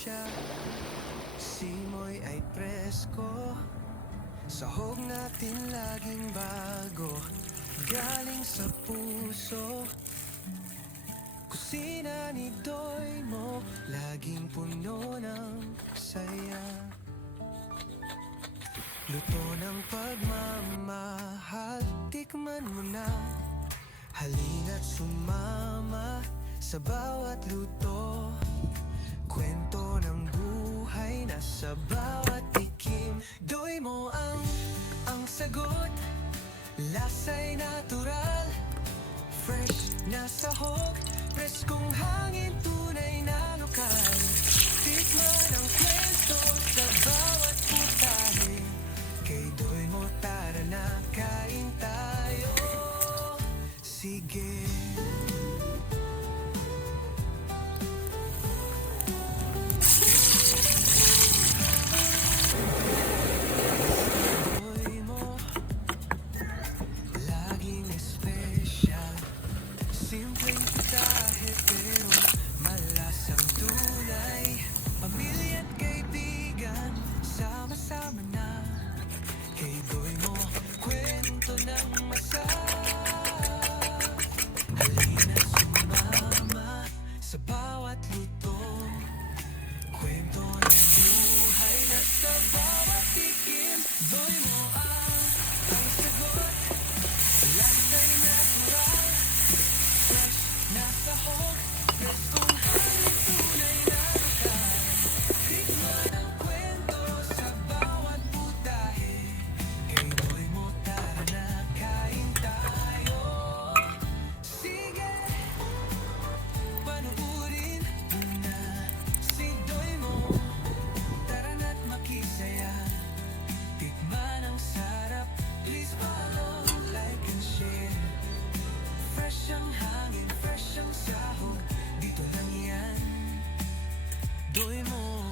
siya. Simoy ay presko, sahog natin laging bago, galing sa puso. Kusina ni Doy mo, laging puno ng saya. Luto ng pagmamahal, tikman mo na. Halina't sumama sa bawat luto. Kwento ng buhay na sa bawat tikim. Doy mo ang sagot, lasa'y natural. Fresh na sahog, preskong hangin, tunay na lokal. Tikman ang kwento sa bawat putahe. Kay Doy mo, tara na, kain tayo. Sige. Doy mo, laging espesyal. Simpleng putahe pero malasang tunay. Pamilya at kaibigan, sama-sama na. Kay Doy mo, kwento ng masarap. Halina't sumama sa bawat luto. Kwento ng buhay na sa bawat tikim. Doy mo ang sagot, lasa'y natural. Fresh na sahog, preskong hangin, tunay na lokal. Tikman ang kwento sa bawat putahe. Kay Doy mo, tara na, kain tayo. Sige, panuurin mo na si Doy mo. Tara na't makisaya, tikman ang sarap. Please follow, like and share. Fresh ang hangin, fresh ang sahog, dito lang yan. Doy mo.